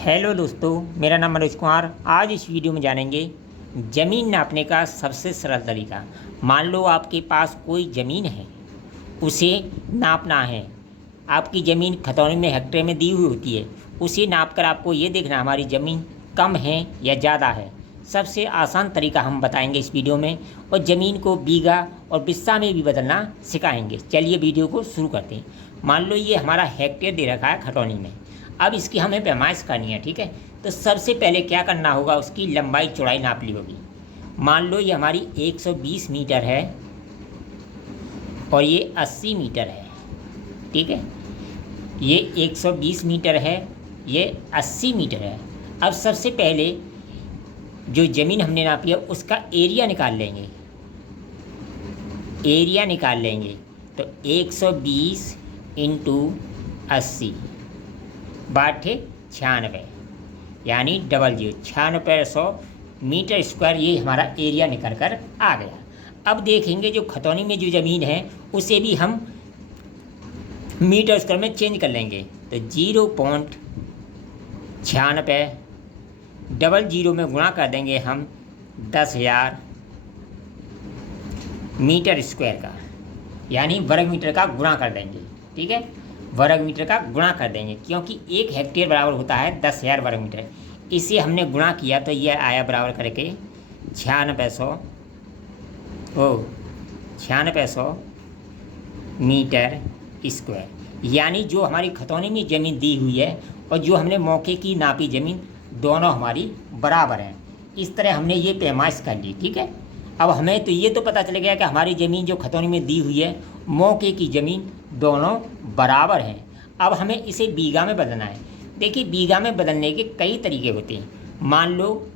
Hello दोस्तों, मेरा नाम मनोज कुमार। आज इस वीडियो में जानेंगे ज़मीन नापने का सबसे सरल तरीका। मान लो आपके पास कोई ज़मीन है, उसे नापना है। आपकी ज़मीन खतौनी में हेक्टेयर में दी हुई होती है। उसे नापकर आपको ये देखना हमारी ज़मीन कम है या ज़्यादा है। सबसे आसान तरीका हम बताएंगे इस वीडियो में, और ज़मीन को बीघा और बिस्सा में भी बदलना सिखाएंगे। चलिए वीडियो को शुरू करते हैं। मान लो ये हमारा हेक्टेयर दे रखा है खतौनी में। अब इसकी हमें पैमाइश करनी है, ठीक है। तो सबसे पहले क्या करना होगा, उसकी लंबाई चौड़ाई नाप ली होगी। मान लो ये हमारी 120 मीटर है और ये 80 मीटर है, ठीक है। ये 120 मीटर है, ये 80 मीटर है। अब सबसे पहले जो ज़मीन हमने नापी है उसका एरिया निकाल लेंगे। एरिया निकाल लेंगे तो 120 इंटू 80 बाटे 96, यानी 96 मीटर स्क्वायर। ये हमारा एरिया निकल कर आ गया। अब देखेंगे जो खतौनी में जो ज़मीन है उसे भी हम मीटर स्क्वायर में चेंज कर लेंगे। तो 0.96 00 में गुणा कर देंगे हम 10,000 मीटर स्क्वायर का, यानी वर्ग मीटर का गुणा कर देंगे, ठीक है। वर्ग मीटर का गुणा कर देंगे, क्योंकि 1 हेक्टेयर बराबर होता है 10,000 वर्ग मीटर। इसे हमने गुणा किया तो यह आया बराबर करके 9600 मीटर स्क्वायर। यानी जो हमारी खतौनी में ज़मीन दी हुई है और जो हमने मौके की नापी ज़मीन, दोनों हमारी बराबर हैं। इस तरह हमने ये पैमाइश कर ली, ठीक है। अब हमें तो ये तो पता चल गया कि हमारी ज़मीन जो खतौनी में दी हुई है, मौके की ज़मीन, दोनों बराबर हैं। अब हमें इसे बीघा में बदलना है। देखिए, बीघा में बदलने के कई तरीके होते हैं। मान लो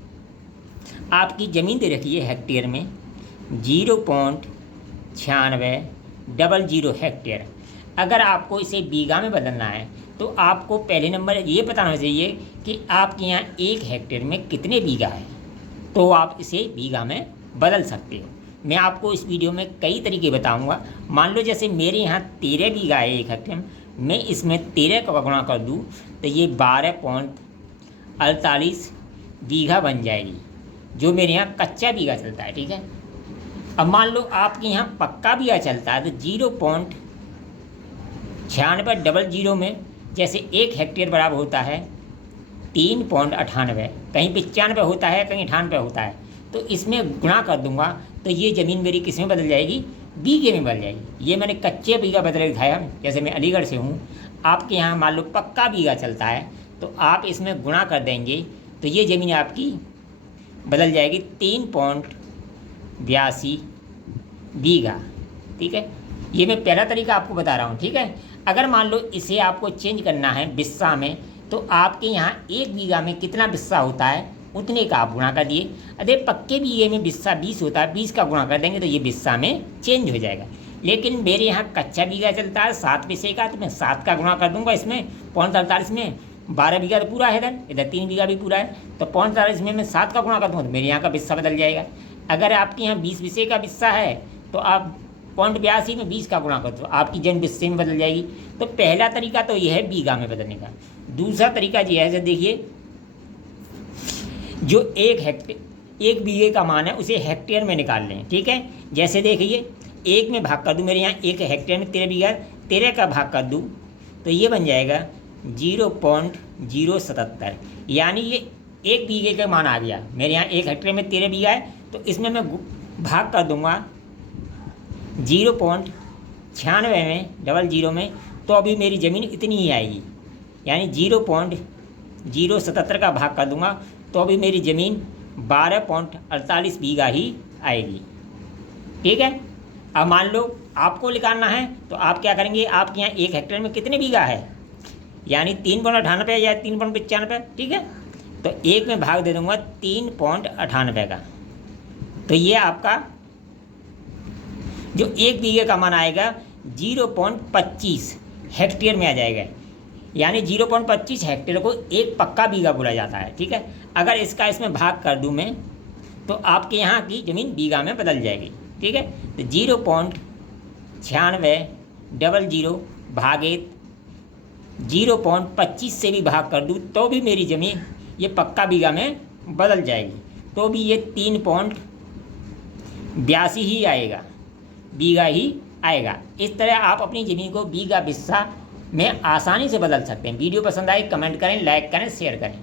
आपकी ज़मीन दे रखी है हेक्टेयर में 0.9600 हेक्टेयर। अगर आपको इसे बीघा में बदलना है तो आपको पहले नंबर ये पता होना चाहिए कि आपके यहाँ 1 हेक्टेयर में कितने बीघा है, तो आप इसे बीघा में बदल सकते हो। मैं आपको इस वीडियो में कई तरीके बताऊंगा। मान लो जैसे मेरे यहाँ 13 बीघा है 1 हेक्टेयर में, मैं इसमें 13 का गुणा कर दूँ तो ये 12.48 बीघा बन जाएगी, जो मेरे यहाँ कच्चा बीघा चलता है, ठीक है। अब मान लो आपके यहाँ पक्का बीघा चलता है तो 0.9600 में जैसे 1 हेक्टेयर बराबर होता है 3.98, कहीं 95 होता है, कहीं 98 होता है। तो इसमें गुणा कर दूंगा तो ये ज़मीन मेरी किस में बदल जाएगी, बीघे में बदल जाएगी। ये मैंने कच्चे बीघा बदल दिखाया, जैसे मैं अलीगढ़ से हूँ। आपके यहाँ मान लो पक्का बीघा चलता है तो आप इसमें गुणा कर देंगे तो ये ज़मीन आपकी बदल जाएगी 3.82 बीघा, ठीक है। ये मैं पहला तरीका आपको बता रहा हूँ, ठीक है। अगर मान लो इसे आपको चेंज करना है बिस्सा में, तो आपके यहाँ 1 बीघा में कितना बिस्सा होता है उतने का आप गुणा कर दिए। अरे पक्के बीघे में बिस्सा 20 होता है, 20 का गुणा कर देंगे तो ये बिस्सा में चेंज हो जाएगा। लेकिन मेरे यहाँ कच्चा बीघा चलता है 7 बिस्से का, तो मैं 7 का गुणा कर दूंगा इसमें 0.48 में। 12 बीघा तो पूरा है, इधर 3 बीघा भी पूरा है, तो 0.48 में मैं 7 का गुणा कर दूँगा तो मेरे यहाँ का बिस्सा बदल जाएगा। अगर आपके यहाँ 20 बिस्से का बिस्सा है तो आप 0.82 में 20 का गुणा कर दो, आपकी जन बिस्से में बदल जाएगी। तो पहला तरीका तो यह है बीघा में बदलने का। दूसरा तरीका ये है, देखिए जो 1 बीघे का मान है उसे हेक्टेयर में निकाल लें, ठीक है। जैसे देखिए 1 में भाग कर दूँ, मेरे यहाँ 1 हेक्टेयर में 13 बीघा, 13 का भाग कर दूँ तो ये बन जाएगा 0.077, यानी ये 1 बीघे का मान आ गया। मेरे यहाँ 1 हेक्टेयर में 13 बीघा है तो इसमें मैं भाग कर दूँगा 0.96 में 00 में, तो अभी मेरी ज़मीन इतनी ही आएगी। यानी 0.077 का भाग कर दूँगा तो अभी मेरी ज़मीन 12.48 बीघा ही आएगी, ठीक है। अब मान लो आपको निकालना है तो आप क्या करेंगे, आपके यहाँ 1 हेक्टेयर में कितने बीघा है, यानी 3.98 या 3.95, ठीक है। तो 1 में भाग दे दूँगा 3.98 का, तो ये आपका जो 1 बीघे का मान आएगा 0.25 हेक्टेयर में आ जाएगा। यानी 0.25 हेक्टेयर को 1 पक्का बीघा बोला जाता है, ठीक है। अगर इसका इसमें भाग कर दूं मैं तो आपके यहाँ की ज़मीन बीघा में बदल जाएगी, ठीक है। तो 0.9600 भागे 0.25 से भी भाग कर दूँ तो भी मेरी ज़मीन ये पक्का बीघा में बदल जाएगी, तो भी ये 3.82 ही आएगा, बीघा ही आएगा। इस तरह आप अपनी ज़मीन को बीघा बिस्सा में आसानी से बदल सकते हैं। वीडियो पसंद आए कमेंट करें, लाइक करें, शेयर करें।